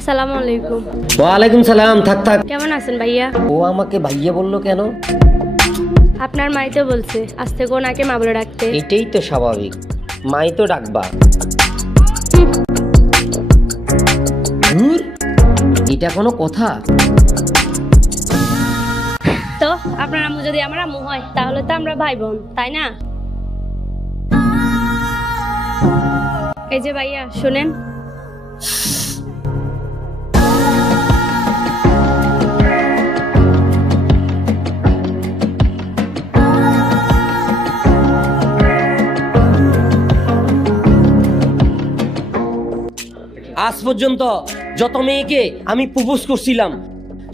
আসসালামু আলাইকুম। ওয়ালাইকুম সালাম। থাক থাক। কেমন আছেন ভাইয়া? ও আমাকে ভাইয়া বললো কেন? আপনার মাই তো বলছে আজ থেকে ওনাকে মা বলে ডাকতে। এটাই তো স্বাভাবিক, মাই তো ডাকবা। ধুর, এটা কোনো কথা? তো আপনার আম্মু যদি আমার আম্মু হয় তাহলে তো আমরা ভাই বোন, তাই না? এই যে ভাইয়া শুনেন, আজ পর্যন্ত যত মেয়েকে আমি প্রপোজ করছিলাম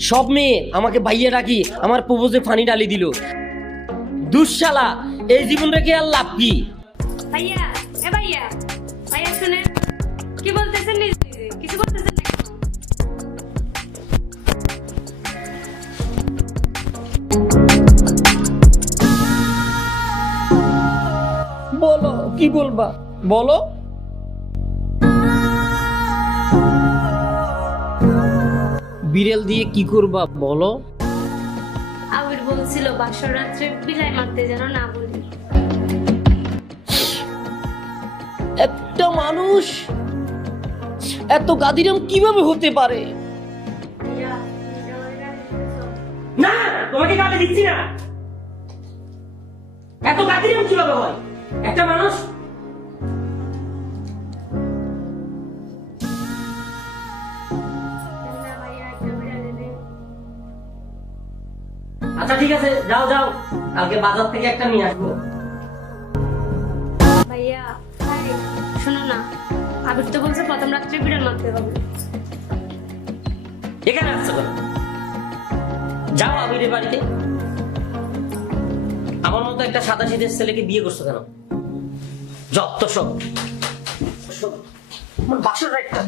সব মেয়ে আমাকে ভাইয়া ডাকি আমার প্রপোজে পানি ডালি দিল। দুঃশালা, এই জীবন রেখে আর লাভ কি? ভাইয়া এ ভাইয়া ভাইয়া শুনেন, কি বলতেছেন? নিজে নিজে কিছু বলতেছেন না কেন? বলো, কি বলবা বলো। বিড়াল দিয়ে কি করবা বলো। আবির বলছিল বাসর রাত্রে বিলাই মারতে যেন না বলি। একটা মানুষ এত গাদিরাম কিভাবে হতে পারে? না, তোমাকে গালি দিচ্ছি না। এত গাদিরাম কিভাবে হয় একটা মানুষ? আচ্ছা ঠিক আছে, যাও যাও, কালকে বাজার থেকে একটা নিয়ে আসবো। ভাইয়া ভাই শোনো না, আবির তো বলছে প্রথম রাত্রে বিড়াল মারতে হবে। এখানে আসছো কেন? যাও আবিরের বাড়িতে। আমার মতো একটা সাদা শীতের ছেলেকে বিয়ে করছো কেন? যত সব আমার বাসর একটা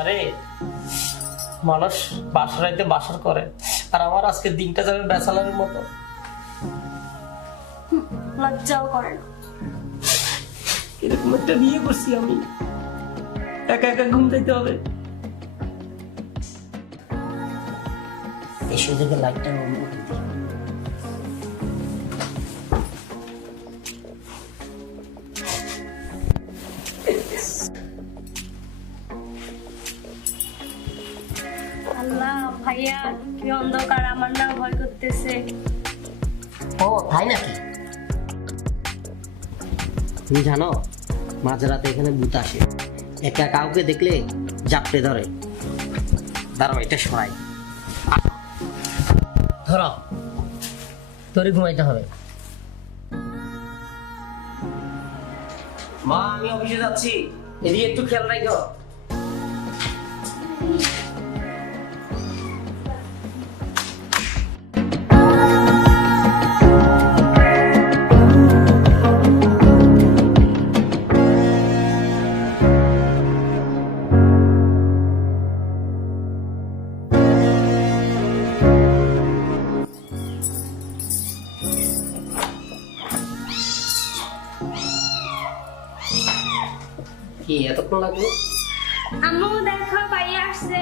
আরে মানুষ বাসর রাইতে বাসর করে আর আমার আজকে দিনটা যাবে ব্যাচেলারের মতো। লজ্জাও করে না। এরকম একটা বিয়ে করছি আমি, একা একা ঘুম যাইতে হবে। এই সুযোগে লাইটটা অন করে দিই। আল্লাহ ভাইয়া কি অন্ধকার, আমার না ভয় করতেছে। ও তাই নাকি? তুমি জানো মাঝরাতে এখানে ভূত আসে, একা কাউকে দেখলে জাপটে ধরে। দাঁড়াও, এটা সরাই। ধরো, তোরে ঘুমাইতে হবে। মা আমি অফিসে যাচ্ছি, এদিকে একটু খেয়াল রাখো। কি এতক্ষণ লাগলো? আম্মু দেখো ভাইয়া আসছে,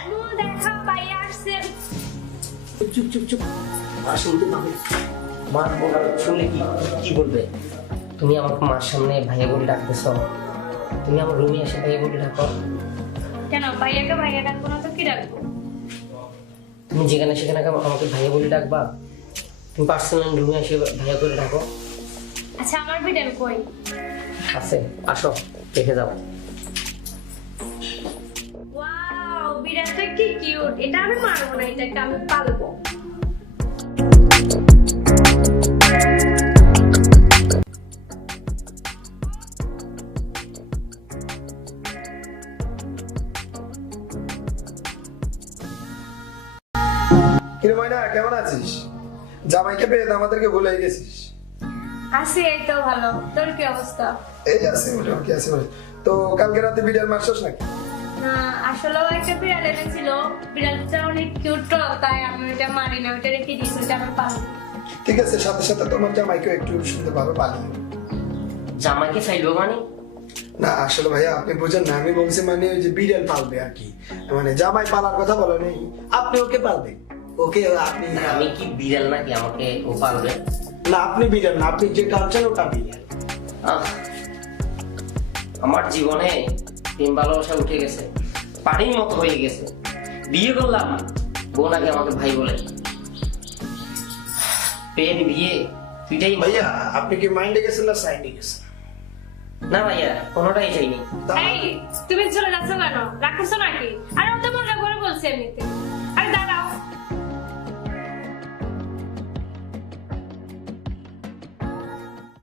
আম্মু দেখো ভাইয়া আসছে। চুপ চুপ চুপ, মা শুনতে পাবে। মা শুনলে কি কি বলবে? তুমি আমাকে মার সামনে ভাইয়া বলে ডাকতেছ, তুমি আমার রুমে এসে ভাইয়া বলে ডাকো। কেন ভাইয়াকে ভাইয়া ডাকবো না তো কি ডাকবো? তুমি যেখানে সেখানে আমাকে ভাইয়া বলে ডাকবা? তুমি পার্সোনাল রুমে এসে ভাইয়া করে ডাকো। আচ্ছা আমার বিড়াল কই? আছে, আসো দেখে যাও। ওয়াও বিড়ালটা কি কিউট, এটা আমি মারবো না, এটাকে আমি পালবো। কিরে ময়না, কেমন আছিস? জামাইকে পেয়ে তো আমাদেরকে ভুলে গেছিস। আছি, এই তো ভালো। তোর কি অবস্থা? এই আছে মোটামুটি আছে বলে। তো কালকে রাতে বিড়াল মারছস নাকি? না, আসলে ও একটা বিড়াল এনেছিল, বিড়ালটা অনেক কিউট, তো তাই আমি ওটা মারি না, ওটা রেখে দিয়েছি, ওটা আমার পালন। ঠিক আছে, সাথে সাথে তোমার জামাইকেও একটু সুন্দরভাবে পালি। জামাইকে চাইলো মানে? না আসলে ভাইয়া আপনি বুঝেন না, আমি বলছি মানে ওই যে বিড়াল পালবে আর কি, মানে জামাই পালার কথা বলে নেই, আপনি ওকে পালবেন। ওকে আপনি আমি কি বিড়াল নাকি আমাকে ও পালবে? না, আপনি বিড়াল না, আপনি যেটা আনছেন ওটা বিড়াল। আহ, আমার জীবনে প্রেম ভালোবাসা উঠে গেছে, পানির মতো হয়ে গেছে। বিয়ে করলাম, বোন আগে আমাকে ভাই বলে। প্রেম বিয়ে দুইটাই ভাইয়া আপনি কি মাইন্ডে গেছেন না সাইডে গেছেন? না ভাইয়া, কোনোটাই চাইনি। এই, তুমি চলে যাচ্ছ কেন? রাগ করছো নাকি? আর ও তো মজা করে বলছে এমনিতে।